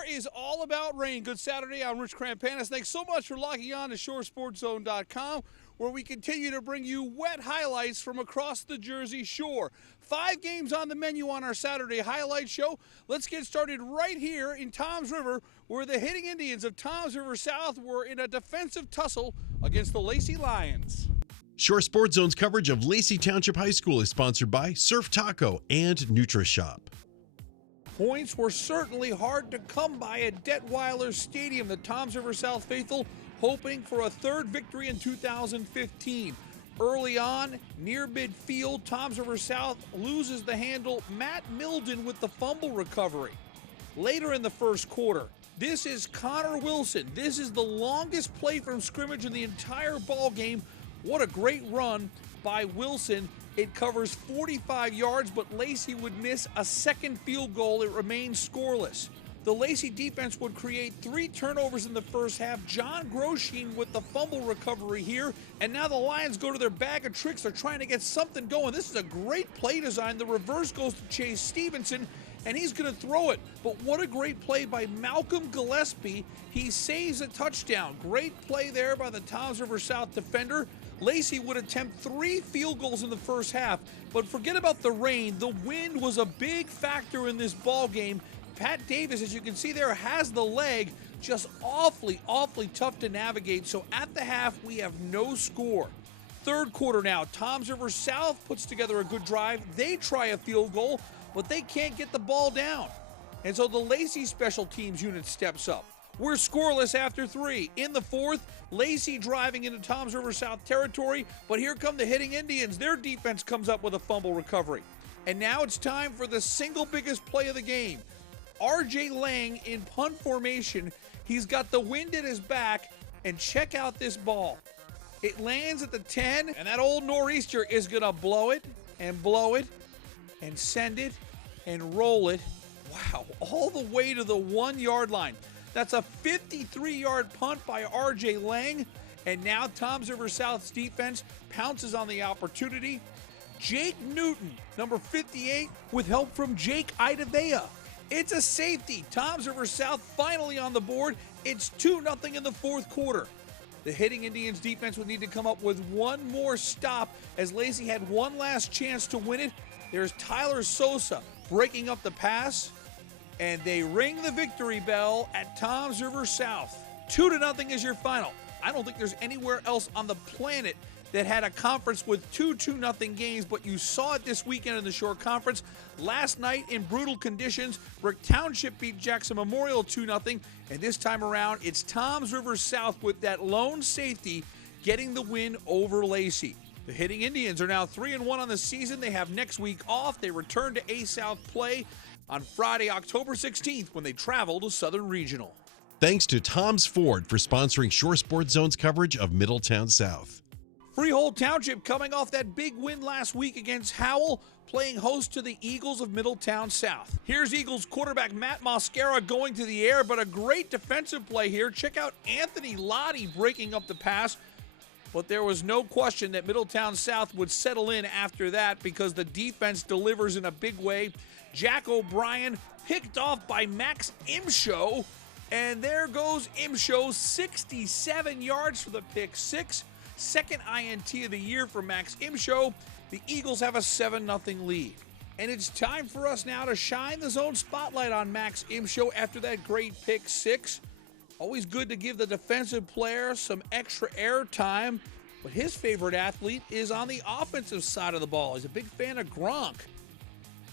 Shore is all about rain. Good Saturday. I'm Rich Crampanis. Thanks so much for logging on to ShoreSportsZone.com, where we continue to bring you wet highlights from across the Jersey Shore. 5 games on the menu on our Saturday highlight show. Let's get started right here in Toms River, where the Hitting Indians of Toms River South were in a defensive tussle against the Lacey Lions. Shore Sports Zone's coverage of Lacey Township High School is sponsored by Surf Taco and NutriShop. Points were certainly hard to come by at Detweiler Stadium. The Toms River South faithful hoping for a third victory in 2015. Early on, near midfield, Toms River South loses the handle. Matt Milden with the fumble recovery. Later in the first quarter, this is Connor Wilson. This is the longest play from scrimmage in the entire ball game. What a great run by Wilson. It covers 45 yards, but Lacey would miss a second field goal. It remains scoreless. The Lacey defense would create 3 turnovers in the first half. John Groshine with the fumble recovery here. And now the Lions go to their bag of tricks. They're trying to get something going. This is a great play design. The reverse goes to Chase Stevenson, and he's going to throw it. But what a great play by Malcolm Gillespie. He saves a touchdown. Great play there by the Toms River South defender. Lacey would attempt 3 field goals in the first half, but forget about the rain. The wind was a big factor in this ball game. Pat Davis, as you can see there, has the leg, just awfully tough to navigate. So at the half, we have no score. Third quarter now, Toms River South puts together a good drive. They try a field goal, but they can't get the ball down. And so the Lacey special teams unit steps up. We're scoreless after 3. In the fourth, Lacey driving into Toms River South territory, but here come the Hitting Indians. Their defense comes up with a fumble recovery. And now it's time for the single biggest play of the game. R.J. Lang in punt formation. He's got the wind at his back, and check out this ball. It lands at the 10, and that old nor'easter is going to blow it and send it and roll it. Wow, all the way to the 1-yard line. That's a 53-yard punt by R.J. Lang. And now Toms River South's defense pounces on the opportunity. Jake Newton, number 58, with help from Jake Idavea. It's a safety. Toms River South finally on the board. It's 2-0 in the fourth quarter. The Hitting Indians defense would need to come up with one more stop as Lacey had one last chance to win it. There's Tyler Sosa breaking up the pass. And they ring the victory bell at Toms River South. 2-0 is your final. I don't think there's anywhere else on the planet that had a conference with 2-0 games, but you saw it this weekend in the Shore Conference. Last night in brutal conditions, Brick Township beat Jackson Memorial 2-0, and this time around, it's Toms River South with that lone safety getting the win over Lacey. The Hitting Indians are now 3-1 on the season. They have next week off. They return to A-South play on Friday, October 16th, when they travel to Southern Regional. Thanks to Tom's Ford for sponsoring Shore Sports Zone's coverage of Middletown South. Freehold Township coming off that big win last week against Howell, playing host to the Eagles of Middletown South. Here's Eagles quarterback Matt Mosquera going to the air, but a great defensive play here. Check out Anthony Lottie breaking up the pass. But there was no question that Middletown South would settle in after that because the defense delivers in a big way. Jack O'Brien picked off by Max Imshow, and there goes Imshow, 67 yards for the pick six. Second INT of the year for Max Imshow. The Eagles have a 7-0 lead. And it's time for us now to shine the zone spotlight on Max Imshow after that great pick six. Always good to give the defensive player some extra air time, but his favorite athlete is on the offensive side of the ball. He's a big fan of Gronk.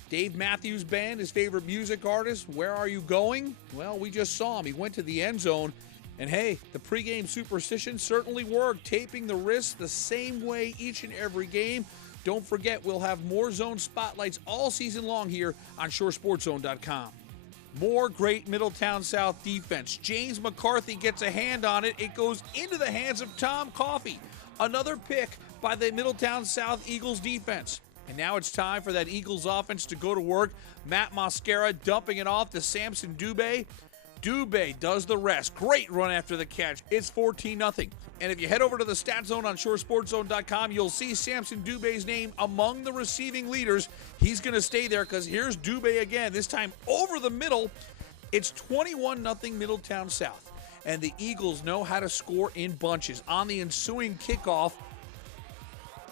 Dave Matthews Band, his favorite music artist. Where are you going? Well, we just saw him. He went to the end zone. And hey, the pregame superstition certainly worked, taping the wrists the same way each and every game. Don't forget, we'll have more zone spotlights all season long here on ShoreSportsZone.com. More great Middletown South defense. James McCarthy gets a hand on it. It goes into the hands of Tom Coffey. Another pick by the Middletown South Eagles defense. And now it's time for that Eagles offense to go to work. Matt Mosquera dumping it off to Samson Dubé. Dubé does the rest. Great run after the catch. It's 14-0. And if you head over to the stat zone on ShoreSportsZone.com, you'll see Samson Dubé's name among the receiving leaders. He's going to stay there because here's Dubé again, this time over the middle. It's 21-0 Middletown South, and the Eagles know how to score in bunches. On the ensuing kickoff,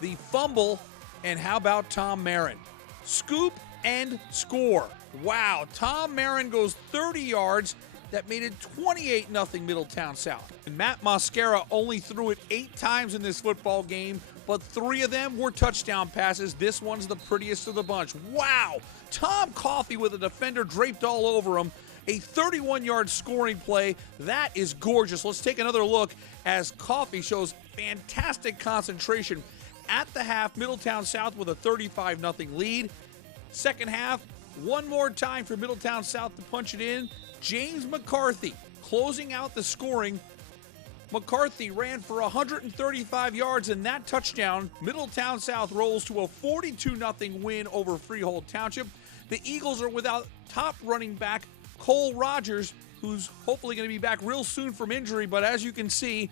the fumble, and how about Tom Marin? Scoop and score. Wow, Tom Marin goes 30 yards. That made it 28-0 Middletown South. And Matt Mosquera only threw it 8 times in this football game, but 3 of them were touchdown passes. This one's the prettiest of the bunch. Wow! Tom Coffey with a defender draped all over him. A 31-yard scoring play. That is gorgeous. Let's take another look as Coffey shows fantastic concentration. At the half, Middletown South with a 35-0 lead. Second half, one more time for Middletown South to punch it in. James McCarthy closing out the scoring. McCarthy ran for 135 yards in that touchdown. Middletown South rolls to a 42-0 win over Freehold Township. The Eagles are without top running back Cole Rogers, who's hopefully going to be back real soon from injury, but as you can see,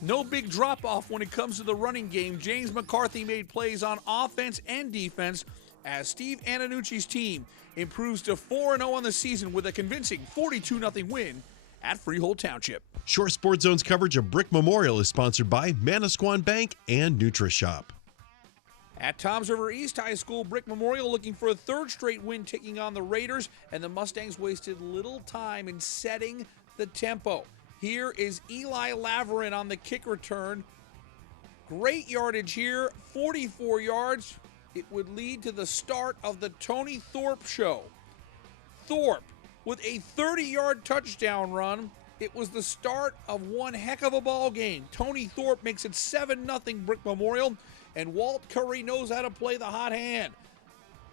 no big drop-off when it comes to the running game. James McCarthy made plays on offense and defense as Steve Antonucci's team improves to 4-0 on the season with a convincing 42-0 win at Freehold Township. Shore Sports Zone's coverage of Brick Memorial is sponsored by Manasquan Bank and NutriShop. At Toms River East High School, Brick Memorial looking for a 3rd straight win taking on the Raiders, and the Mustangs wasted little time in setting the tempo. Here is Eli Laverin on the kick return. Great yardage here, 44 yards. It would lead to the start of the Tony Thorpe show. Thorpe with a 30-yard touchdown run. It was the start of one heck of a ball game. Tony Thorpe makes it 7-0 Brick Memorial, and Walt Curry knows how to play the hot hand.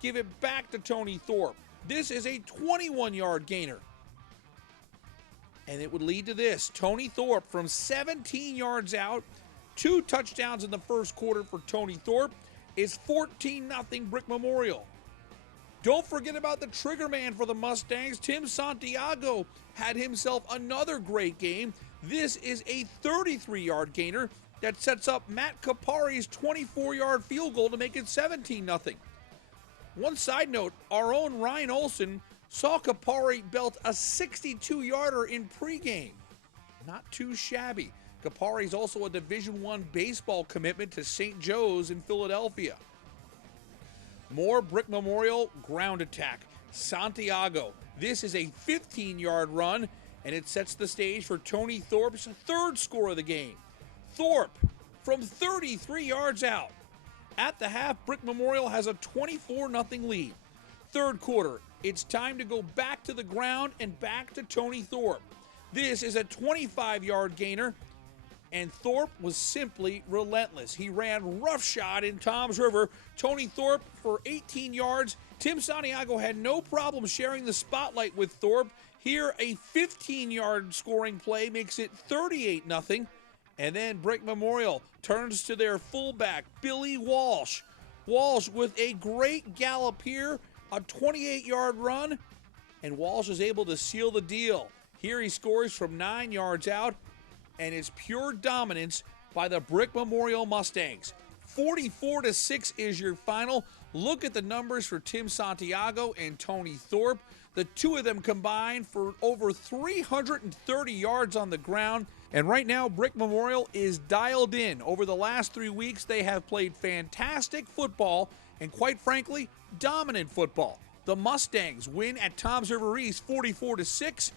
Give it back to Tony Thorpe. This is a 21-yard gainer. And it would lead to this. Tony Thorpe from 17 yards out, 2 touchdowns in the first quarter for Tony Thorpe, is 14-0 Brick Memorial. Don't forget about the trigger man for the Mustangs. Tim Santiago had himself another great game. This is a 33-yard gainer that sets up Matt Kapari's 24-yard field goal to make it 17-0. One side note, our own Ryan Olson saw Kapari belt a 62-yarder in pregame. Not too shabby. Kapari is also a Division I baseball commitment to St. Joe's in Philadelphia. More Brick Memorial ground attack. Santiago. This is a 15-yard run, and it sets the stage for Tony Thorpe's 3rd score of the game. Thorpe from 33 yards out. At the half, Brick Memorial has a 24-0 lead. 3rd quarter, it's time to go back to the ground and back to Tony Thorpe. This is a 25-yard gainer, and Thorpe was simply relentless. He ran roughshod in Toms River. Tony Thorpe for 18 yards. Tim Santiago had no problem sharing the spotlight with Thorpe. Here, a 15-yard scoring play makes it 38-0. And then Brick Memorial turns to their fullback, Billy Walsh. Walsh with a great gallop here, a 28-yard run, and Walsh is able to seal the deal. Here he scores from 9 yards out, and it's pure dominance by the Brick Memorial Mustangs. 44-6 is your final. Look at the numbers for Tim Santiago and Tony Thorpe. The two of them combined for over 330 yards on the ground. And right now, Brick Memorial is dialed in. Over the last 3 weeks, they have played fantastic football and, quite frankly, dominant football. The Mustangs win at Toms River East 44-6.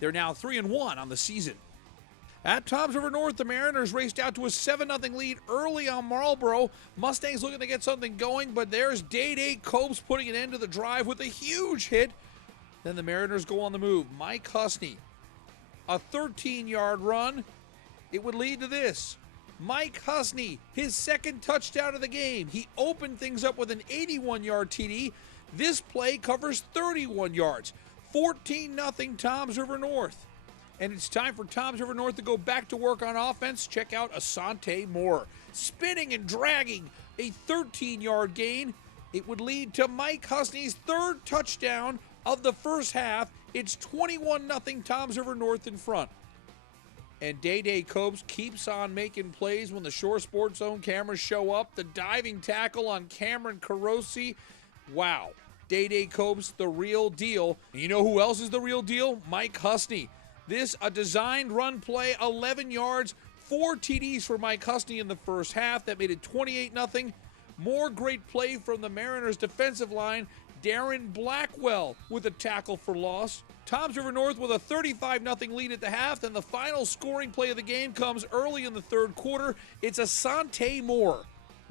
They're now 3-1 on the season. At Toms River North, the Mariners raced out to a 7-0 lead early on Marlboro. Mustangs looking to get something going, but there's Day Copes putting an end to the drive with a huge hit. Then the Mariners go on the move. Mike Husney, a 13-yard run. It would lead to this. Mike Husney, his 2nd touchdown of the game. He opened things up with an 81-yard TD. This play covers 31 yards. 14-0 Toms River North. And it's time for Toms River North to go back to work on offense. Check out Asante Moore. Spinning and dragging, a 13-yard gain. It would lead to Mike Husney's 3rd touchdown of the first half. It's 21-0 Toms River North in front. And Day Copes keeps on making plays when the Shore Sports Zone cameras show up. The diving tackle on Cameron Carosi. Wow. Day Cope's the real deal. And you know who else is the real deal? Mike Husney. This, a designed run play, 11 yards, 4 TDs for Mike Husney in the first half. That made it 28-0. More great play from the Mariners' defensive line. Darren Blackwell with a tackle for loss. Toms River North with a 35-0 lead at the half. Then the final scoring play of the game comes early in the third quarter. It's Asante Moore.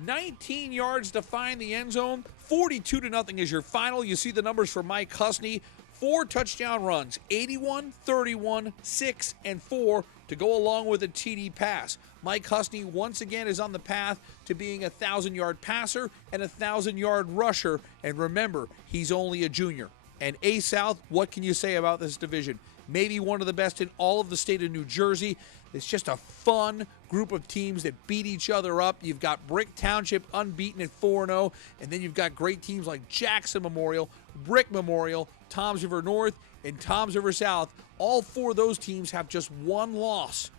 19 yards to find the end zone. 42-0 is your final. You see the numbers for Mike Husney. 4 touchdown runs, 81, 31, 6, and 4 to go along with a TD pass. Mike Husney once again is on the path to being a 1,000-yard passer and a 1,000-yard rusher. And remember, he's only a junior. And A-South, what can you say about this division? Maybe one of the best in all of the state of New Jersey. It's just a fun group of teams that beat each other up. You've got Brick Township unbeaten at 4-0, and then you've got great teams like Jackson Memorial, Brick Memorial, Toms River North, and Toms River South. All 4 of those teams have just 1 loss.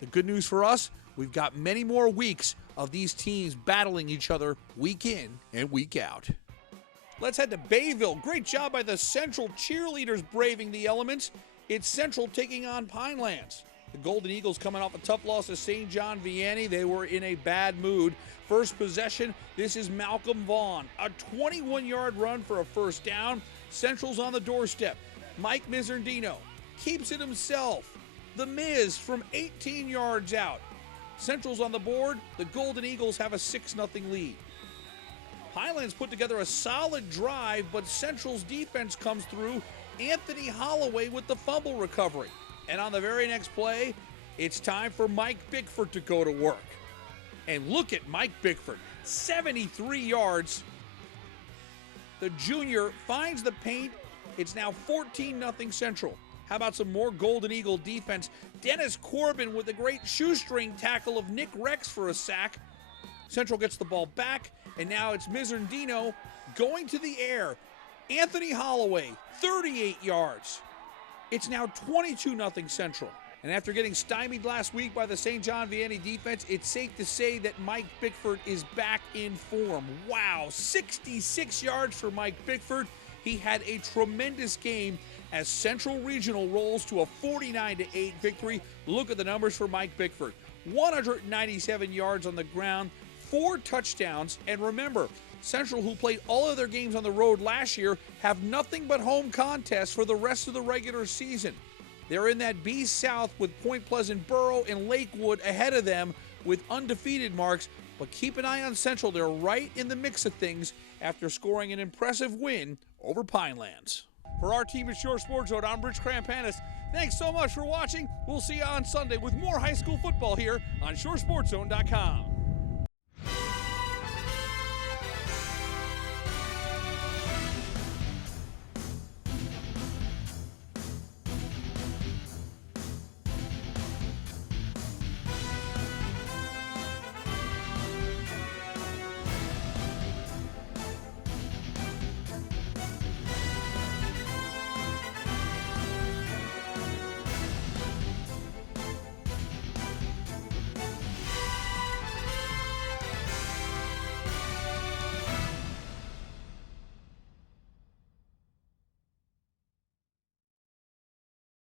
The good news for us, we've got many more weeks of these teams battling each other week in and week out. Let's head to Bayville. Great job by the Central cheerleaders braving the elements. It's Central taking on Pinelands. The Golden Eagles coming off a tough loss to St. John Vianney. They were in a bad mood. First possession, this is Malcolm Vaughn. A 21-yard run for a first down. Central's on the doorstep. Mike Mizzardino keeps it himself. The Miz from 18 yards out. Central's on the board. The Golden Eagles have a 6-0 lead. Pinelands put together a solid drive, but Central's defense comes through. Anthony Holloway with the fumble recovery. And on the very next play, it's time for Mike Bickford to go to work. And look at Mike Bickford, 73 yards. The junior finds the paint. It's now 14-0 Central. How about some more Golden Eagle defense? Dennis Corbin with a great shoestring tackle of Nick Rex for a sack. Central gets the ball back, and now it's Mizzardino going to the air. Anthony Holloway, 38 yards. It's now 22-0 Central. And after getting stymied last week by the St. John Vianney defense, it's safe to say that Mike Bickford is back in form. Wow, 66 yards for Mike Bickford. He had a tremendous game as Central Regional rolls to a 49-8 victory. Look at the numbers for Mike Bickford. 197 yards on the ground, 4 touchdowns, and remember, Central, who played all of their games on the road last year, have nothing but home contests for the rest of the regular season. They're in that B South with Point Pleasant Borough and Lakewood ahead of them with undefeated marks, but keep an eye on Central. They're right in the mix of things after scoring an impressive win over Pinelands. For our team at Shore Sports Zone, I'm Rich Krampanis. Thanks so much for watching. We'll see you on Sunday with more high school football here on ShoreSportsZone.com.